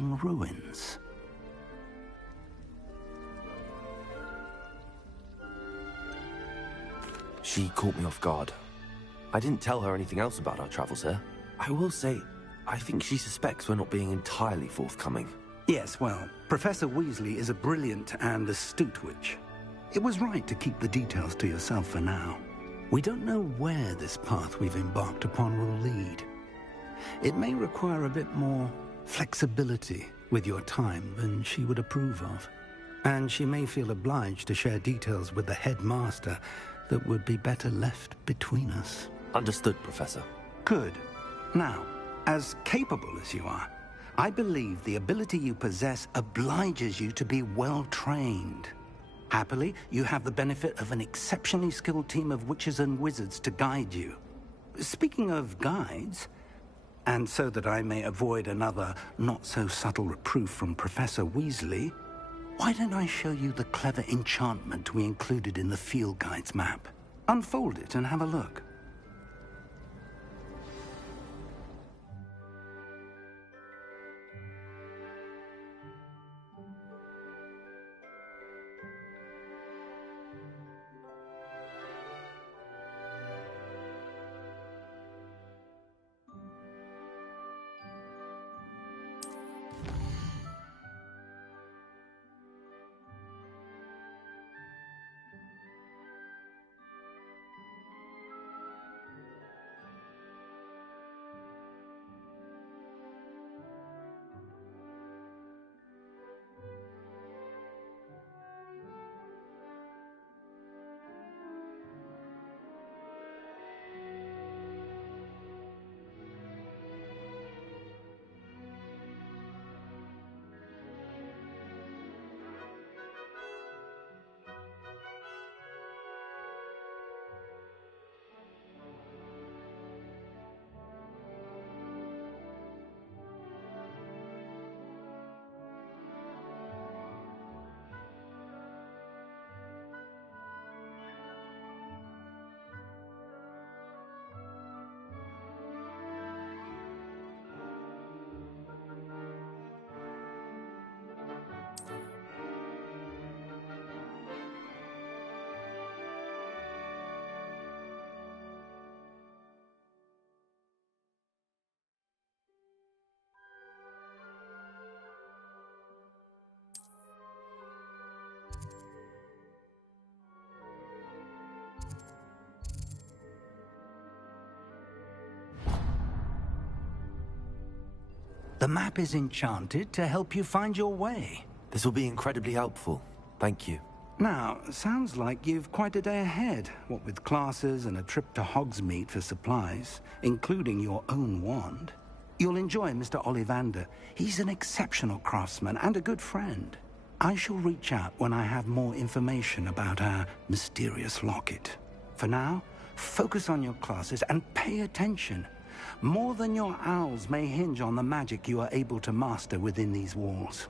towering ruins. She caught me off guard. I didn't tell her anything else about our travels here. I will say, I think she suspects we're not being entirely forthcoming. Yes, well, Professor Weasley is a brilliant and astute witch. It was right to keep the details to yourself for now. We don't know where this path we've embarked upon will lead. It may require a bit more flexibility with your time than she would approve of. And she may feel obliged to share details with the headmaster that would be better left between us. Understood, Professor. Good. Now, as capable as you are, I believe the ability you possess obliges you to be well-trained. Happily, you have the benefit of an exceptionally skilled team of witches and wizards to guide you. Speaking of guides, and so that I may avoid another not-so-subtle reproof from Professor Weasley, why don't I show you the clever enchantment we included in the field guide's map? Unfold it and have a look. The map is enchanted to help you find your way. This will be incredibly helpful. Thank you. Now, sounds like you've quite a day ahead, what with classes and a trip to Hogsmeade for supplies, including your own wand. You'll enjoy Mr. Ollivander. He's an exceptional craftsman and a good friend. I shall reach out when I have more information about our mysterious locket. For now, focus on your classes and pay attention. More than your owls may hinge on the magic you are able to master within these walls.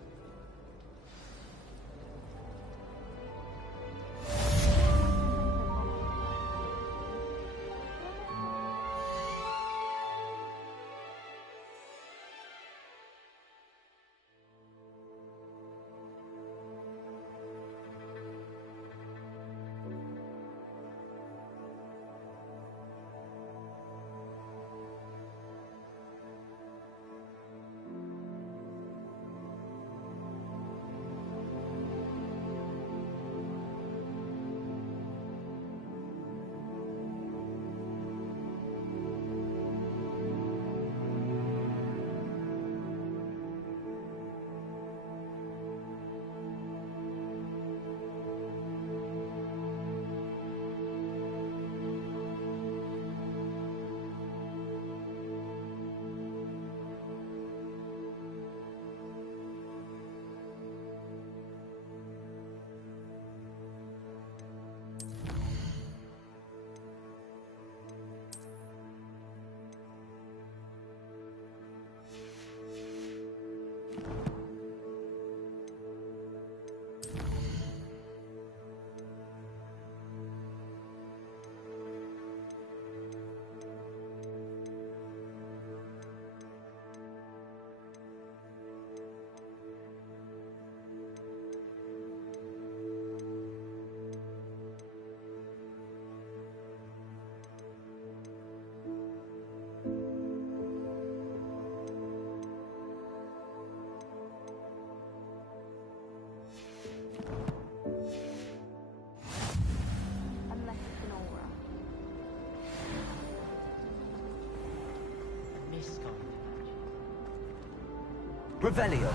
Revelio.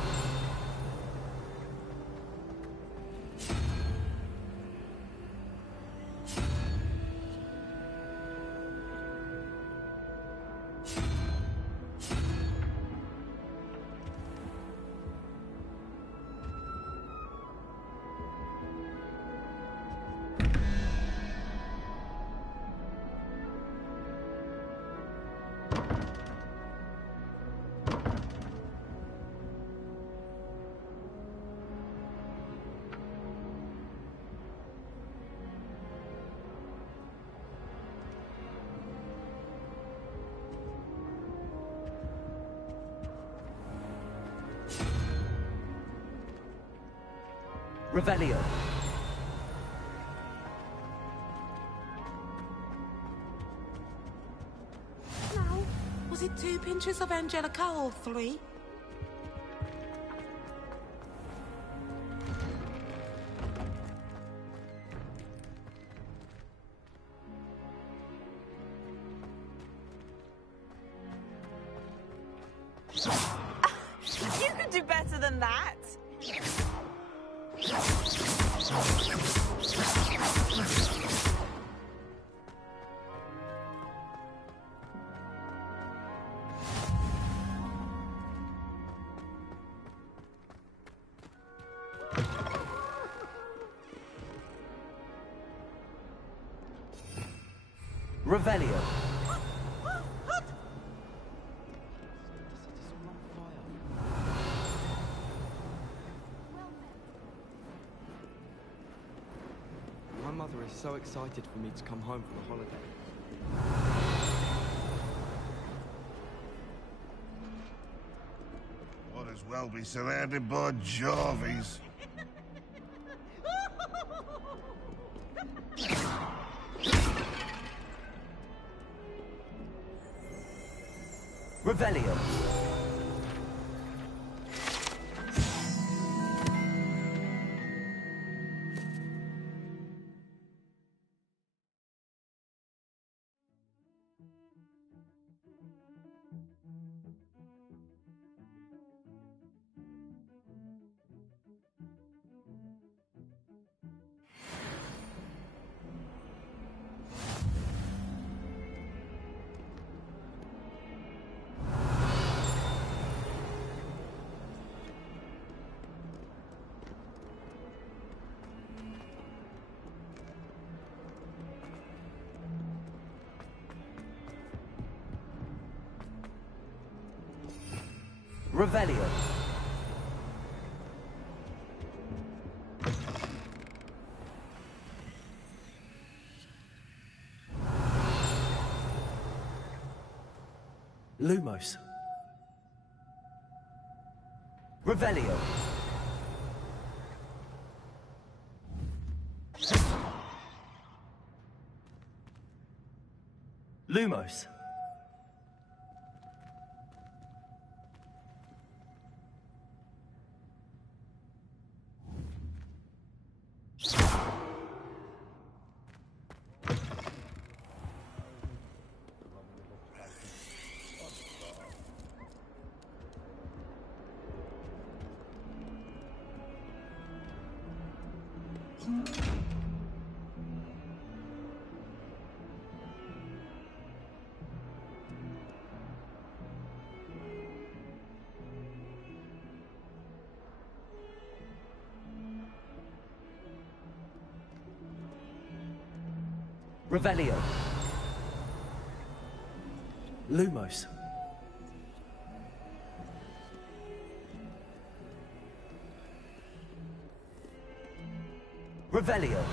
Revelio. Now, was it 2 pinches of Angelica or 3? You could do better than that. Revelio. My mother is so excited for me to come home for the holiday. Might as well be surrounded by Jarvies. Revelio. Revelio. Lumos. Revelio. Lumos. Revelio. Lumos. Revelio.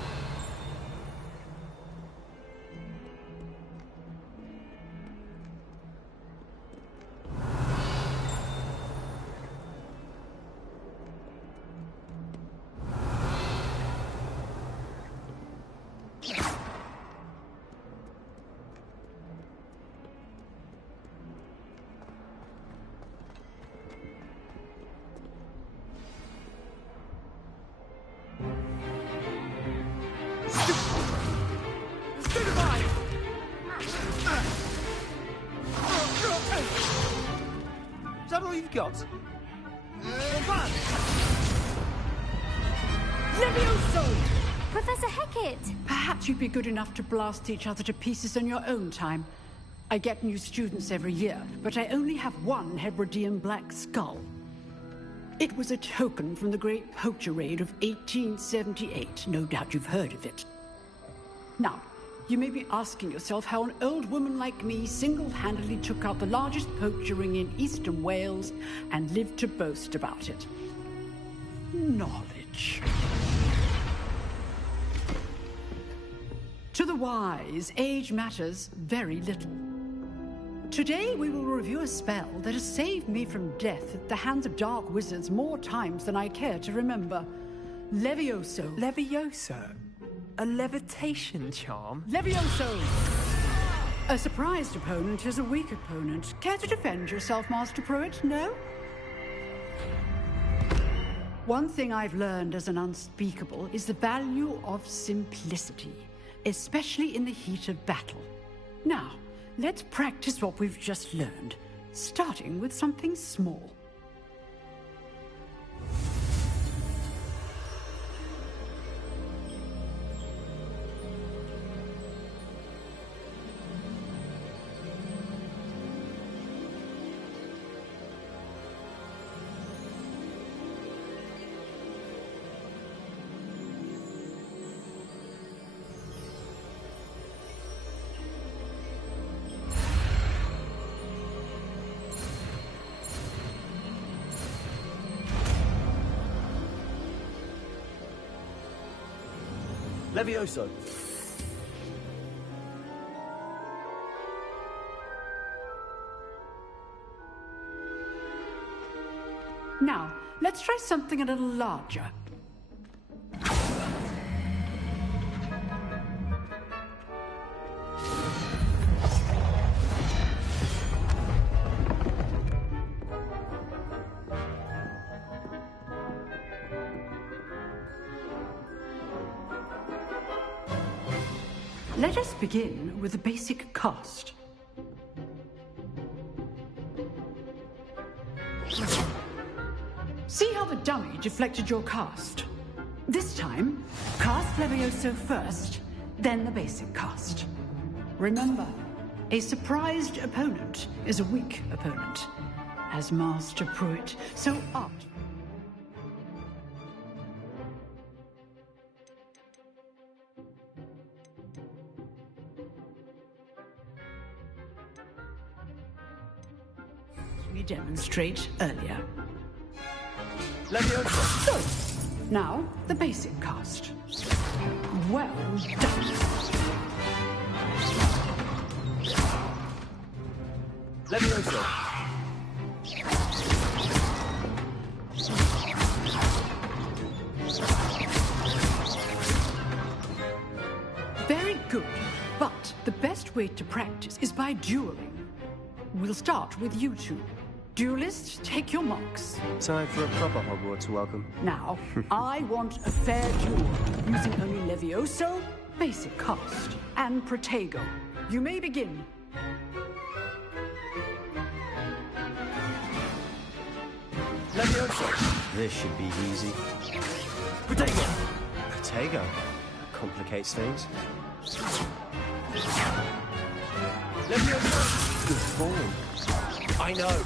Is that all you've got? Levioso! Professor Hecat! Perhaps you'd be good enough to blast each other to pieces on your own time. I get new students every year, but I only have one Hebridean black skull. It was a token from the Great Poacher Raid of 1878. No doubt you've heard of it. Now, you may be asking yourself how an old woman like me single-handedly took out the largest poacher ring in eastern Wales and lived to boast about it. Knowledge. To the wise, age matters very little. Today we will review a spell that has saved me from death at the hands of dark wizards more times than I care to remember. Levioso. Levioso? A levitation charm? Levioso! A surprised opponent is a weak opponent. Care to defend yourself, Master Pruitt? No? One thing I've learned as an unspeakable is the value of simplicity, especially in the heat of battle. Now, let's practice what we've just learned, starting with something small. Levioso! Now, let's try something a little larger. Let us begin with the basic cast. See how the dummy deflected your cast? This time, cast Levioso first, then the basic cast. Remember, a surprised opponent is a weak opponent, as Master Pruitt so artfully. Demonstrate earlier. Levioso! So, now the basic cast. Well done. Levioso! Very good, but the best way to practice is by dueling. We'll start with you two. Duelists, take your marks. Time for a proper Hogwarts welcome. Now, I want a fair duel, using only Levioso, basic cast, and Protego. You may begin. Levioso! This should be easy. Protego! Protego? Complicates things. Levioso! Good form. I know!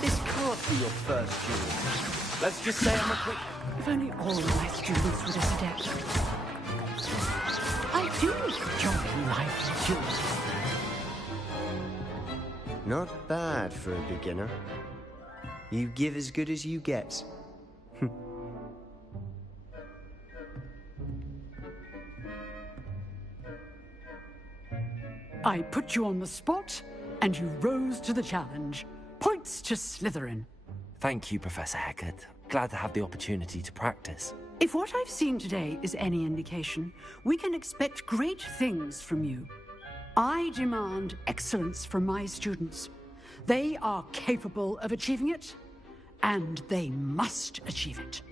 This can't be your first duel. Let's just say I'm a quick... If only all my students were this adept. I do enjoy life duels. Not bad for a beginner. You give as good as you get. I put you on the spot, and you rose to the challenge. Points to Slytherin. Thank you, Professor Hecat. Glad to have the opportunity to practice. If what I've seen today is any indication, we can expect great things from you. I demand excellence from my students. They are capable of achieving it, and they must achieve it.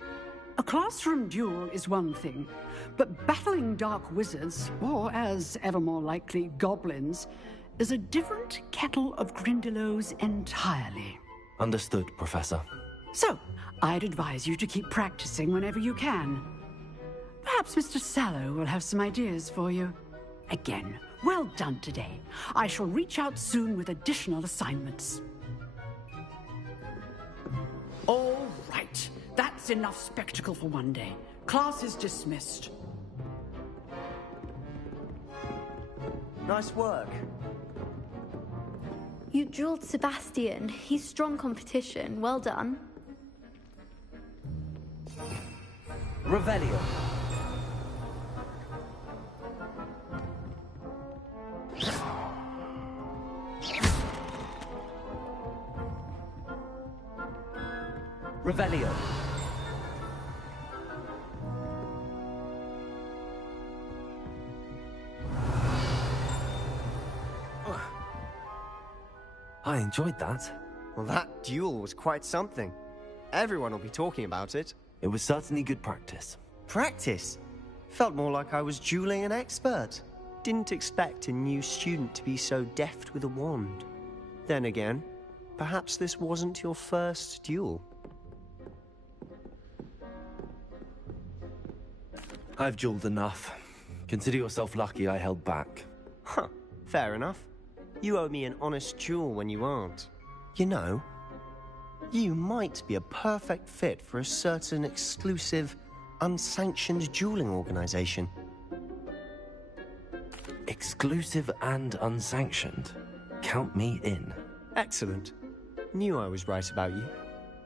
A classroom duel is one thing, but battling dark wizards, or as ever more likely, goblins, is a different kettle of Grindylows entirely. Understood, Professor. So, I'd advise you to keep practicing whenever you can. Perhaps Mr. Sallow will have some ideas for you. Again, well done today. I shall reach out soon with additional assignments. All right. That's enough spectacle for one day. Class is dismissed. Nice work. You drilled Sebastian. He's strong competition. Well done. Revelio. Revelio. I enjoyed that. Well, that duel was quite something. Everyone will be talking about it. It was certainly good practice. Practice? Felt more like I was dueling an expert. Didn't expect a new student to be so deft with a wand. Then again, perhaps this wasn't your first duel. I've dueled enough. Consider yourself lucky I held back. Huh, fair enough. You owe me an honest duel when you aren't. You know, you might be a perfect fit for a certain exclusive, unsanctioned dueling organization. Exclusive and unsanctioned? Count me in. Excellent. Knew I was right about you.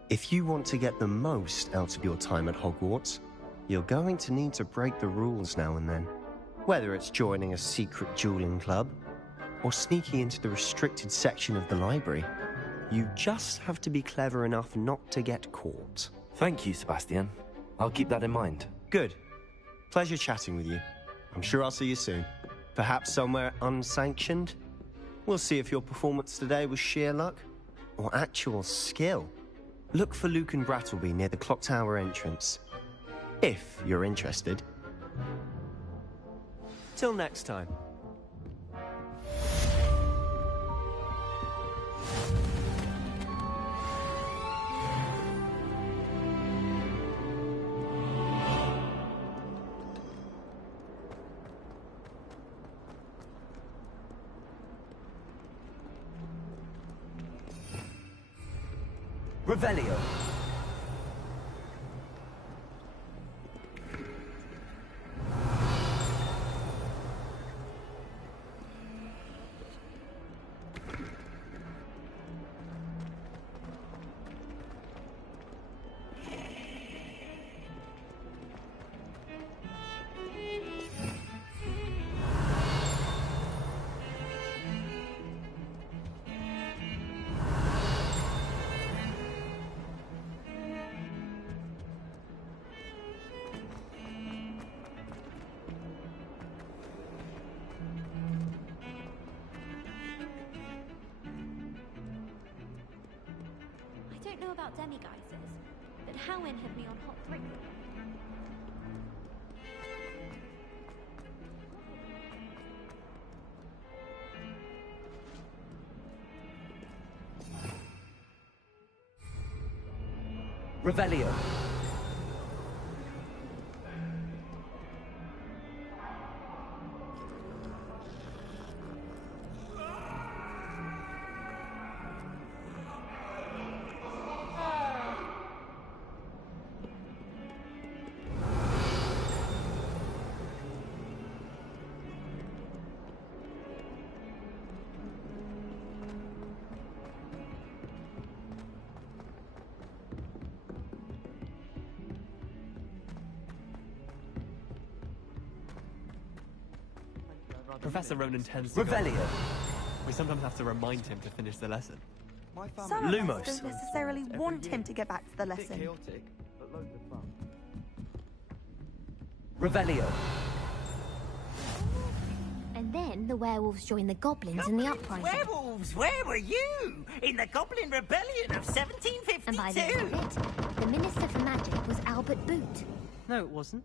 If you want to get the most out of your time at Hogwarts, you're going to need to break the rules now and then. Whether it's joining a secret dueling club, or sneaking into the restricted section of the library, you just have to be clever enough not to get caught. Thank you, Sebastian. I'll keep that in mind. Good. Pleasure chatting with you. I'm sure I'll see you soon. Perhaps somewhere unsanctioned? We'll see if your performance today was sheer luck or actual skill. Look for Luke and Brattleby near the clock tower entrance. If you're interested. Till next time. Revelio. I don't know about demi-geysers, but Howin had me on hot 3. Revelio. Professor Ronan tends to Revelio. We sometimes have to remind him to finish the lesson. Some of Lumos. us don't necessarily want him to get back to the lesson. Chaotic, but loads of fun. Revelio. And then the werewolves joined the goblins in the uprising. Werewolves, where were you? In the Goblin Rebellion of 1752? And by the end of it, the Minister for Magic was Albert Boot. No, it wasn't.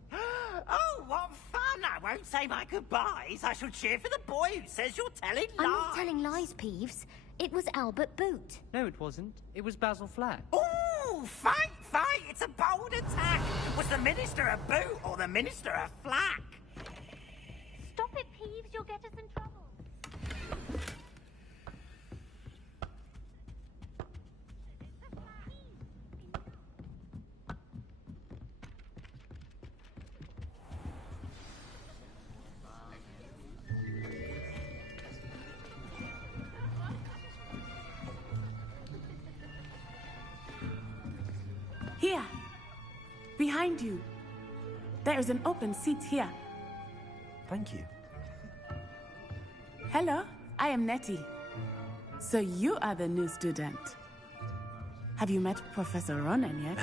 Oh, what fun! I won't say my goodbyes. I shall cheer for the boy who says you're telling lies. I'm not telling lies, Peeves. It was Albert Boot. No, it wasn't. It was Basil Flack. Ooh, Oh, fight, fight! It's a bold attack! Was the Minister a boot or the Minister a flack? Stop it, Peeves. You'll get us in trouble. Here. Behind you. There is an open seat here. Thank you. Hello, I am Nettie. So you are the new student. Have you met Professor Ronan yet?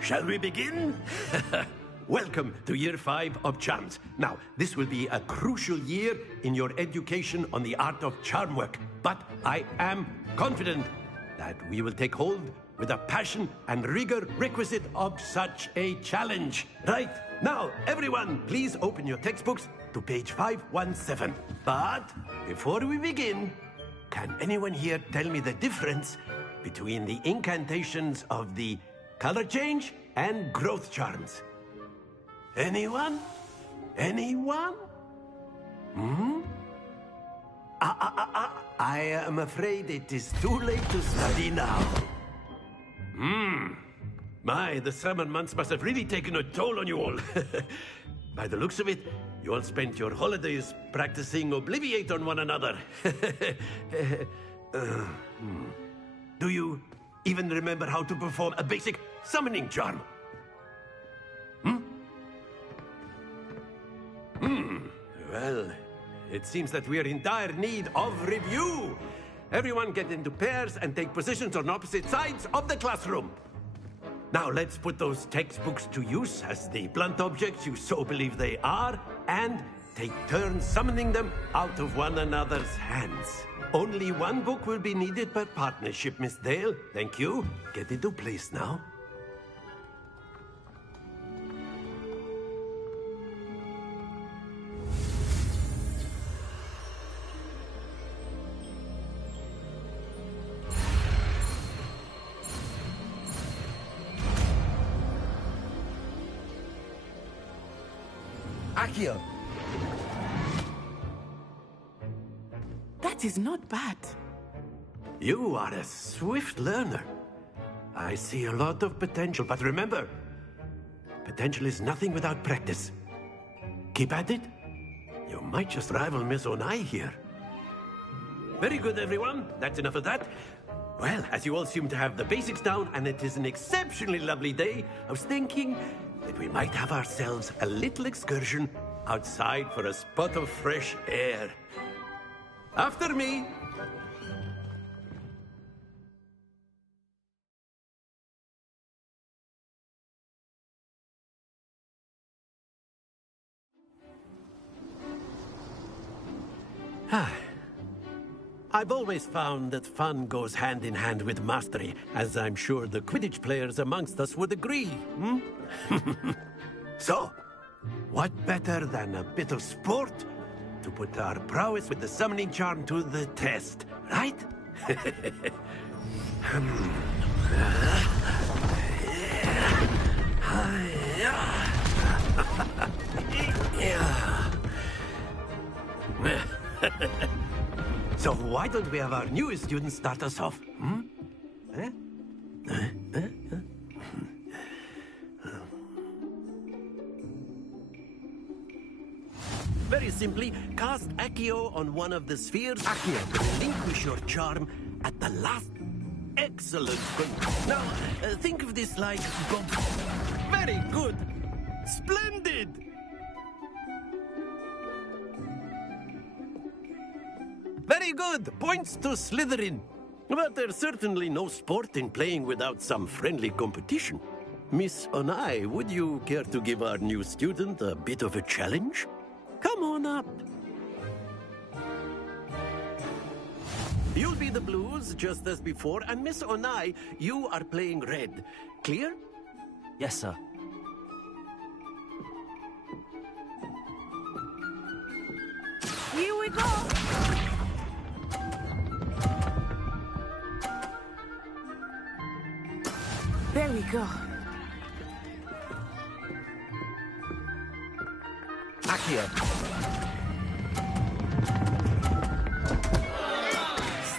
Shall we begin? Welcome to Year 5 of Charms. Now, this will be a crucial year in your education on the art of charm work, but I am confident that we will take hold with the passion and rigor requisite of such a challenge. Right, now, everyone, please open your textbooks to page 517. But before we begin, can anyone here tell me the difference between the incantations of the color change and growth charms? Anyone? Anyone? I am afraid it is too late to study now. My, the summer months must have really taken a toll on you all. By the looks of it, you all spent your holidays practicing Obliviate on one another. Do you even remember how to perform a basic summoning charm? Well, it seems that we are in dire need of review. Everyone get into pairs and take positions on opposite sides of the classroom. Now let's put those textbooks to use as the blunt objects you so believe they are, and take turns summoning them out of one another's hands. Only one book will be needed per partnership, Miss Dale. Thank you. Get into place now. Accio. That is not bad. You are a swift learner. I see a lot of potential, but remember, potential is nothing without practice. Keep at it. You might just rival Miss Onai here. Very good, everyone. That's enough of that. Well, as you all seem to have the basics down, and it is an exceptionally lovely day, I was thinking that we might have ourselves a little excursion outside for a spot of fresh air. After me. I've always found that fun goes hand in hand with mastery, as I'm sure the Quidditch players amongst us would agree. So, what better than a bit of sport to put our prowess with the summoning charm to the test, right? So why don't we have our newest student start us off? Very simply, cast Accio on one of the spheres. Accio, relinquish your charm at the last. Excellent. Now, think of this like... Very good. Splendid. Very good. Points to Slytherin. But there's certainly no sport in playing without some friendly competition. Miss Onai, would you care to give our new student a bit of a challenge? Come on up. You'll be the blues, just as before, and Miss Onai, you are playing red. Clear? Yes, sir. Here we go. There we go. Accio.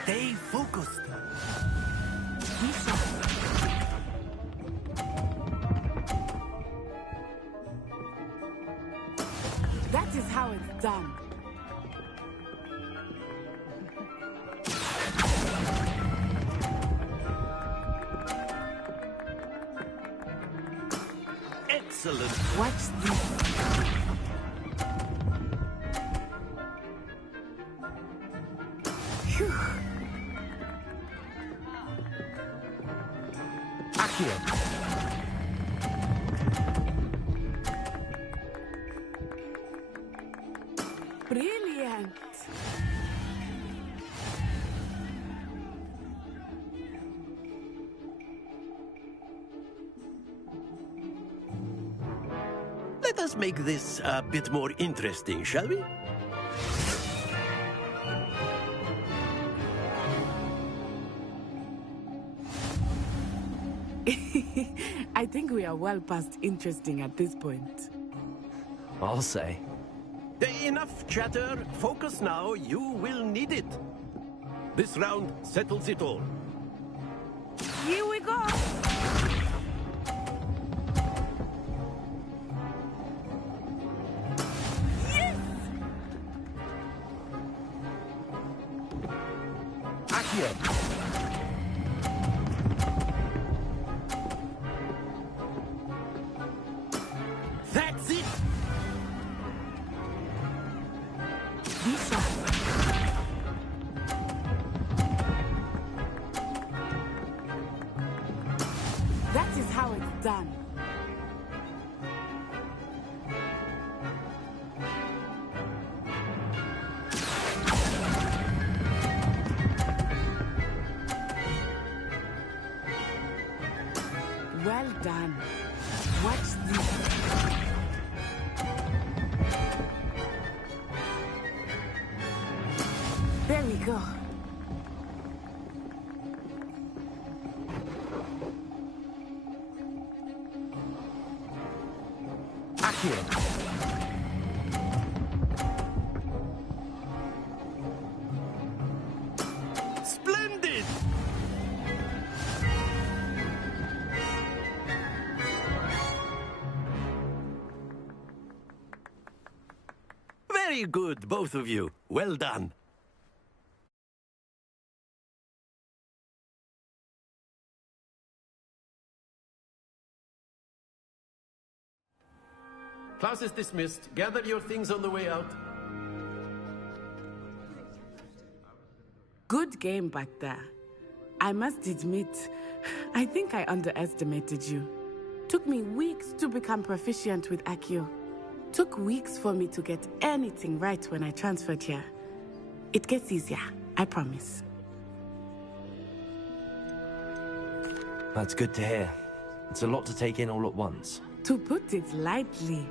Stay focused. That is how it's done. Excellent. Watch this. Phew. Accio. Brilliant. Let us make this a bit more interesting, shall we? I think we are well past interesting at this point. I'll say. Enough chatter. Focus now. You will need it. This round settles it all. Here we go. Yes! Accio. That's it. Lisa. That is how it's done. Well done. Watch this. There we go. Accio. Splendid. Very good, both of you. Well done. Class is dismissed. Gather your things on the way out. Good game back there. I must admit, I think I underestimated you. Took me weeks to become proficient with Accio. Took weeks for me to get anything right when I transferred here. It gets easier, I promise. That's good to hear. It's a lot to take in all at once. To put it lightly,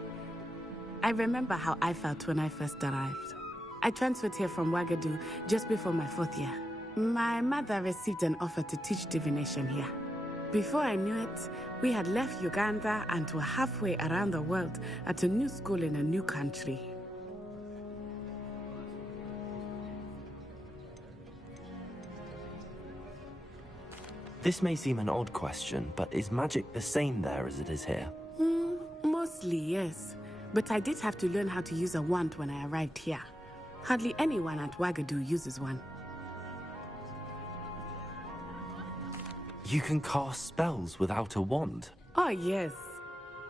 I remember how I felt when I first arrived. I transferred here from Ouagadougou just before my 4th year. My mother received an offer to teach divination here. Before I knew it, we had left Uganda and were halfway around the world at a new school in a new country. This may seem an odd question, but is magic the same there as it is here? Mostly, yes. But I did have to learn how to use a wand when I arrived here. Hardly anyone at Ouagadougou uses one. You can cast spells without a wand? Oh, yes.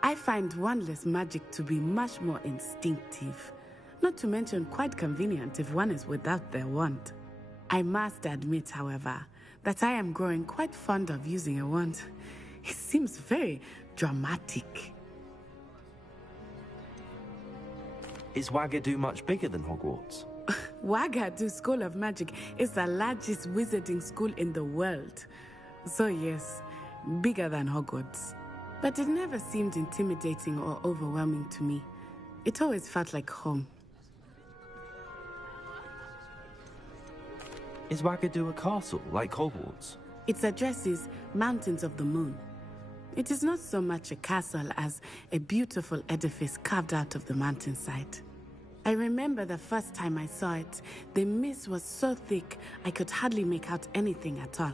I find wandless magic to be much more instinctive. Not to mention quite convenient if one is without their wand. I must admit, however, that I am growing quite fond of using a wand. It seems very dramatic. Is Ouagadougou much bigger than Hogwarts? Ouagadougou School of Magic is the largest wizarding school in the world. So yes, bigger than Hogwarts. But it never seemed intimidating or overwhelming to me. It always felt like home. Is Ouagadougou a castle, like Hogwarts? Its address is Mountains of the Moon. It is not so much a castle as a beautiful edifice carved out of the mountainside. I remember the first time I saw it, the mist was so thick I could hardly make out anything at all.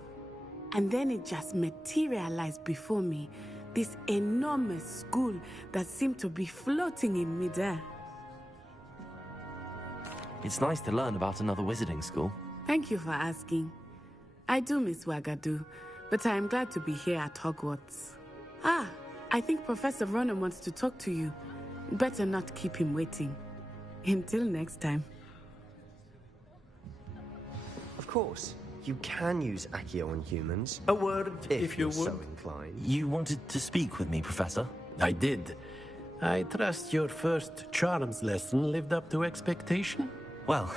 And then it just materialized before me, this enormous school that seemed to be floating in midair. It's nice to learn about another wizarding school. Thank you for asking. I do miss Wagadu, but I am glad to be here at Hogwarts. Ah, I think Professor Ronan wants to talk to you. Better not keep him waiting. Until next time. Of course, you can use Accio on humans. A word, if you you're would. so inclined. You wanted to speak with me, Professor? I did. I trust your first charms lesson lived up to expectation? Well,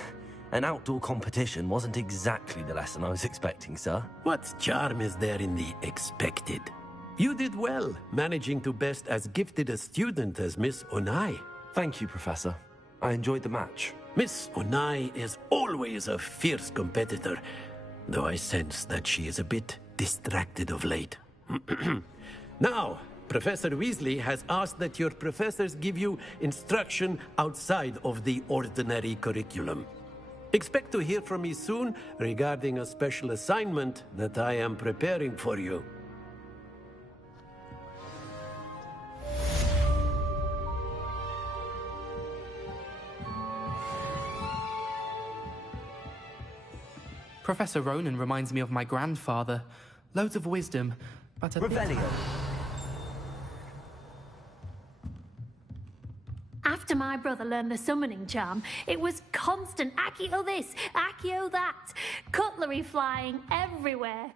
an outdoor competition wasn't exactly the lesson I was expecting, sir. What charm is there in the expected? You did well, managing to best as gifted a student as Miss Onai. Thank you, Professor. I enjoyed the match. Miss Onai is always a fierce competitor, though I sense that she is a bit distracted of late. Now, Professor Weasley has asked that your professors give you instruction outside of the ordinary curriculum. Expect to hear from me soon regarding a special assignment that I am preparing for you. Professor Ronan reminds me of my grandfather. Loads of wisdom, but a Revelio. After my brother learned the summoning charm, it was constant Accio this, Accio that, cutlery flying everywhere.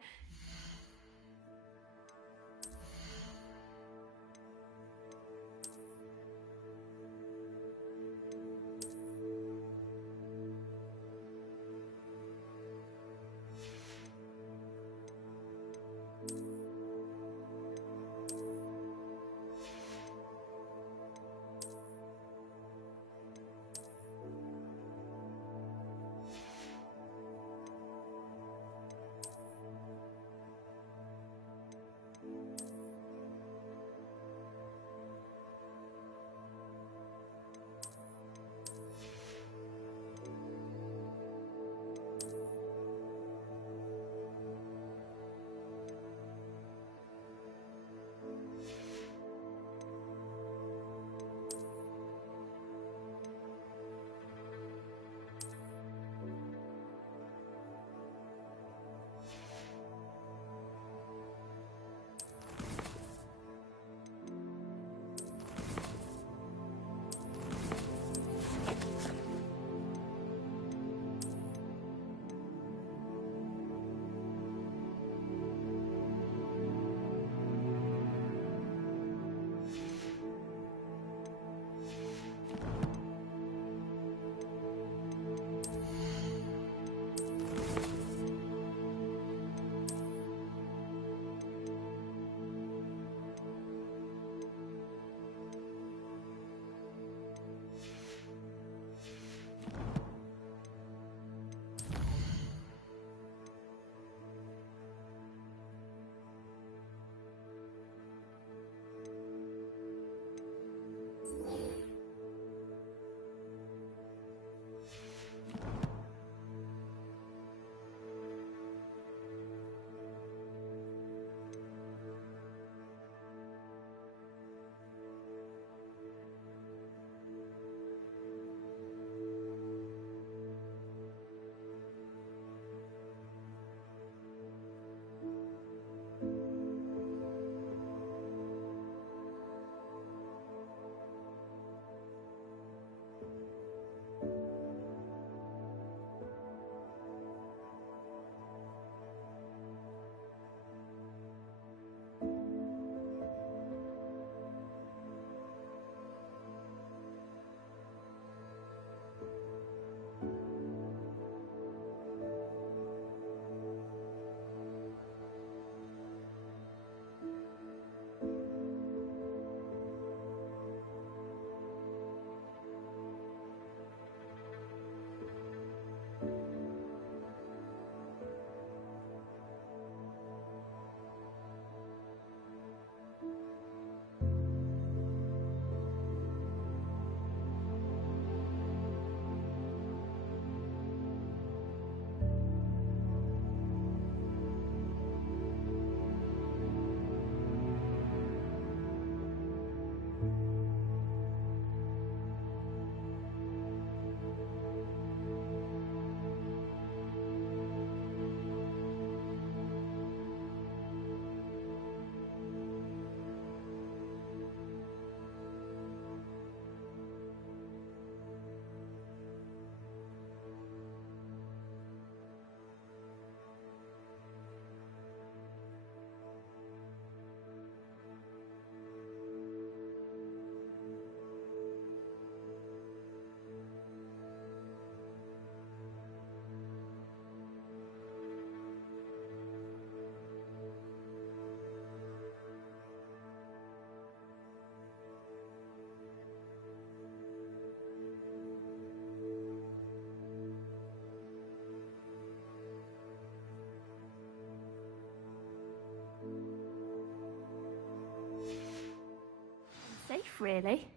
really.